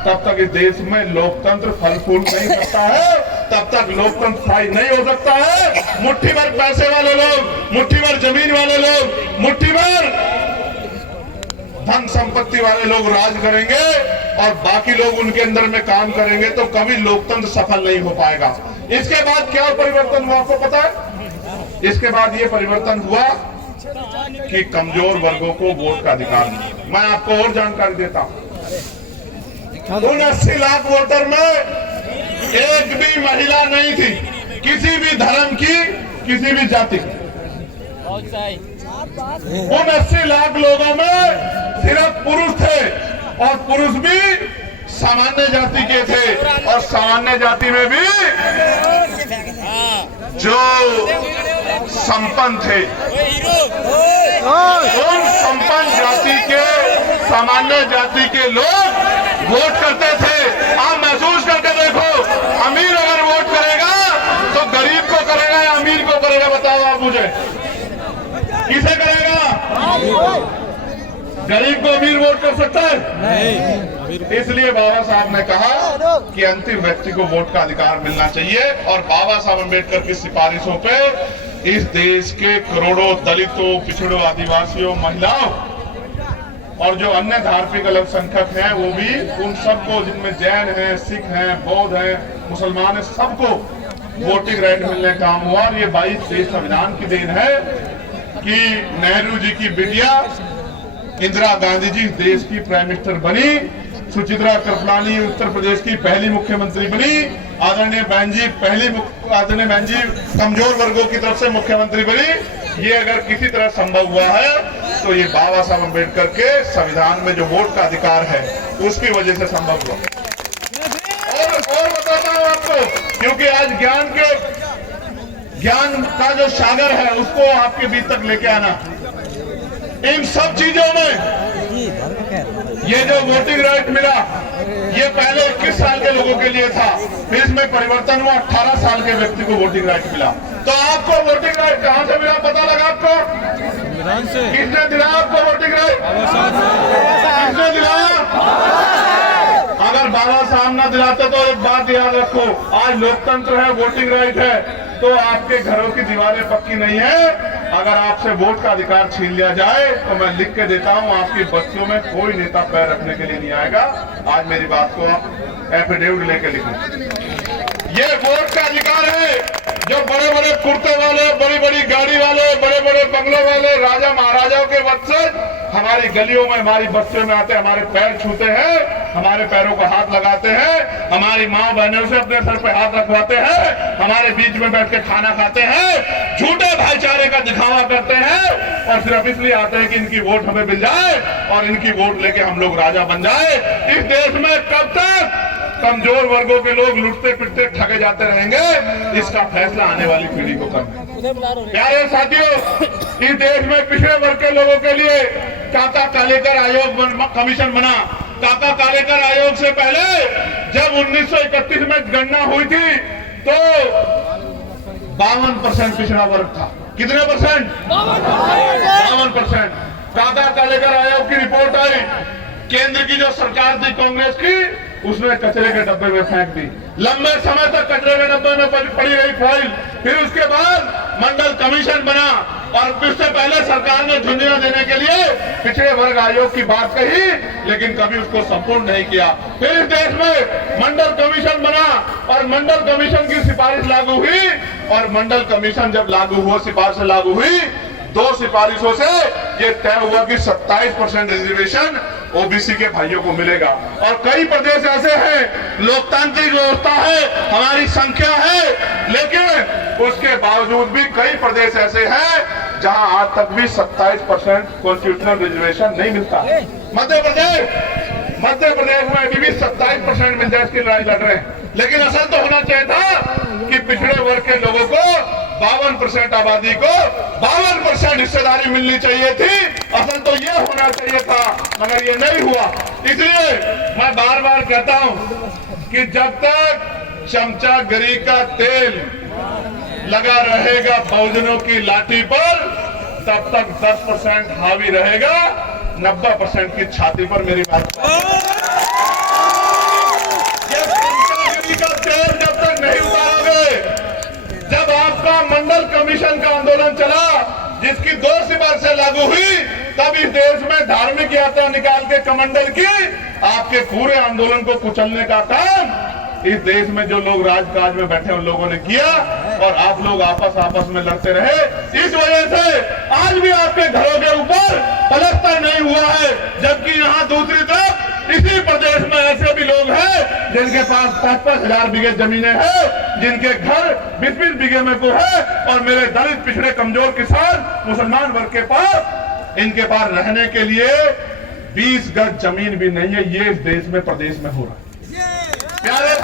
तब तक इस देश में लोकतंत्र फल फूल नहीं सकता है, तब तक लोकतंत्र स्थायी नहीं हो सकता है। मुट्ठी भर पैसे वाले लोग, मुट्ठी भर जमीन वाले लोग, मुट्ठी भर धन संपत्ति वाले लोग राज करेंगे और बाकी लोग उनके अंदर में काम करेंगे तो कभी लोकतंत्र सफल नहीं हो पाएगा। इसके बाद क्या परिवर्तन हुआ आपको पता है? इसके बाद ये परिवर्तन हुआ कि कमजोर वर्गों को वोट का अधिकार मिला। मैं आपको और जानकारी देता हूं, उन 80 लाख वोटर में एक भी महिला नहीं थी, किसी भी धर्म की, किसी भी जाति की। उन 80 लाख लोगों में सिर्फ पुरुष थे और पुरुष भी सामान्य जाति के थे और सामान्य जाति में भी जो संपन्न थे। उन संपन्न जाति के, सामान्य जाति के लोग वोट करते थे। आप महसूस करके देखो, अमीर अगर वोट करेगा तो गरीब को करेगा या अमीर को करेगा? बताओ आप मुझे, किसे करेगा? गरीब को अमीर वोट कर सकता है? नहीं। इसलिए बाबा साहब ने कहा कि अंतिम व्यक्ति को वोट का अधिकार मिलना चाहिए और बाबा साहब अम्बेडकर की सिफारिशों पे इस देश के करोड़ों दलितों, पिछड़ों, आदिवासियों, महिलाओं और जो अन्य धार्मिक अल्पसंख्यक हैं वो भी, उन सबको, जिनमें जैन हैं, सिख हैं, बौद्ध हैं, मुसलमान हैं, सबको वोटिंग राइट मिलने का काम हुआ। और ये 22 देश संविधान की देन है कि नेहरू जी की बिटिया इंदिरा गांधी जी देश की प्राइम मिनिस्टर बनी, सुचित्रा कृपलानी उत्तर प्रदेश की पहली मुख्यमंत्री बनी, आदरणीय बहन जी कमजोर वर्गों की तरफ से मुख्यमंत्री बनी। ये अगर किसी तरह संभव हुआ है तो ये बाबा साहब अम्बेडकर के संविधान में जो वोट का अधिकार है उसकी वजह से संभव हुआ। और बताता हूं आपको, क्योंकि आज ज्ञान का जो सागर है उसको आपके बीच तक लेके आना। इन सब चीजों में ये जो वोटिंग राइट मिला, ये पहले 21 साल के लोगों के लिए था, फिर इसमें परिवर्तन हुआ, 18 साल के व्यक्ति को वोटिंग राइट मिला। तो आपको वोटिंग राइट कहां से मिला पता लगा आपको? संविधान से। किसने दिलाया आपको वोटिंग राइट? किसने दिलाया? अगर बाबा साहब ना दिलाते तो एक बात याद रखो, आज लोकतंत्र है, वोटिंग राइट है, तो आपके घरों की दीवारें पक्की नहीं है। अगर आपसे वोट का अधिकार छीन लिया जाए तो मैं लिख के देता हूं, आपकी बस्तियों में कोई नेता पैर रखने के लिए नहीं आएगा। आज मेरी बात को आप एफिडेविट लेके लिखो। ये वोट का अधिकार है जो बड़े बड़े कुर्ते वाले, बड़ी बड़ी गाड़ी वाले, बड़े बड़े बंगलों वाले, राजा महाराजाओं के बच्चे हमारी गलियों में, हमारी बस्तियों में आते, हमारे पैर छूते हैं, हमारे पैरों को हाथ लगाते हैं, हमारी माँ बहनों से अपने सर पे हाथ रखवाते हैं, हमारे बीच में बैठ के खाना खाते हैं, झूठे भाईचारे का दिखावा करते हैं और सिर्फ इसलिए आते हैं कि इनकी वोट हमें मिल जाए और इनकी वोट लेके हम लोग राजा बन जाए। इस देश में कब तक कमजोर वर्गों के लोग लुटते पिटते ठगे जाते रहेंगे, इसका फैसला आने वाली पीढ़ी को करना। प्यारे साथियों, इस देश में पिछड़े वर्ग के लोगों के लिए काका कालेकर आयोग कमीशन बना। काका कालेकर आयोग से पहले जब 1931 में गणना हुई थी तो 52% पिछड़ा वर्ग था। कितने परसेंट? 52%। काका कालेकर आयोग की रिपोर्ट आई, केंद्र की जो सरकार थी कांग्रेस की, उसने कचरे के डब्बे में फेंक दी। लंबे समय तक कचरे के डब्बे में पड़ी रही फाइल। फिर उसके बाद मंडल कमीशन बना और उससे पहले सरकार ने झुंझुनू देने के लिए पिछड़े वर्ग आयोग की बात कही, लेकिन कभी उसको संपूर्ण नहीं किया। फिर इस देश में मंडल कमीशन बना और मंडल कमीशन की सिफारिश लागू हुई और मंडल कमीशन जब लागू हुआ, सिफारिश लागू हुई, 2 सिफारिशों से ये तय हुआ कि 27% रिजर्वेशन ओबीसी के भाइयों को मिलेगा। और कई प्रदेश ऐसे हैं, लोकतांत्रिक व्यवस्था है, हमारी संख्या है, लेकिन उसके बावजूद भी कई प्रदेश ऐसे हैं जहां आज तक भी 27% कॉन्स्टिट्यूशनल रिजर्वेशन नहीं मिलता। मध्य प्रदेश में अभी भी 27% मिल जाए, इसकी लड़ाई लड़ रहे हैं। लेकिन असल तो होना चाहिए था कि पिछड़े वर्ग के लोगों को 52% आबादी को 52% हिस्सेदारी मिलनी चाहिए थी। असल तो ये होना चाहिए था, मगर ये नहीं हुआ। इसलिए मैं बार बार कहता हूं कि जब तक चमचागिरी का तेल लगा रहेगा बहुजनों की लाठी पर, तब तक 10% हावी रहेगा 90% की छाती पर। मेरी बात कमीशन का आंदोलन चला, जिसकी 2 सितंबर से लागू हुई, तब इस देश में धार्मिक यात्रा निकाल के कमंडल की आपके पूरे आंदोलन को कुचलने का काम इस देश में जो लोग राजकाज में बैठे उन लोगों ने किया, और आप लोग आपस में लड़ते रहे। इस वजह से आज भी आपके घरों के ऊपर पलस्तर नहीं हुआ है, जबकि यहाँ दूसरी तरफ इसी प्रदेश में ऐसे भी लोग हैं जिनके पास 5-5 हजार बीघे जमीनें हैं, जिनके घर 20-20 बीघे में को है, और मेरे दलित पिछड़े कमजोर किसान मुसलमान वर्ग के पास, इनके पास रहने के लिए 20 गज जमीन भी नहीं है। ये इस देश में प्रदेश में हो रहा है। प्यारे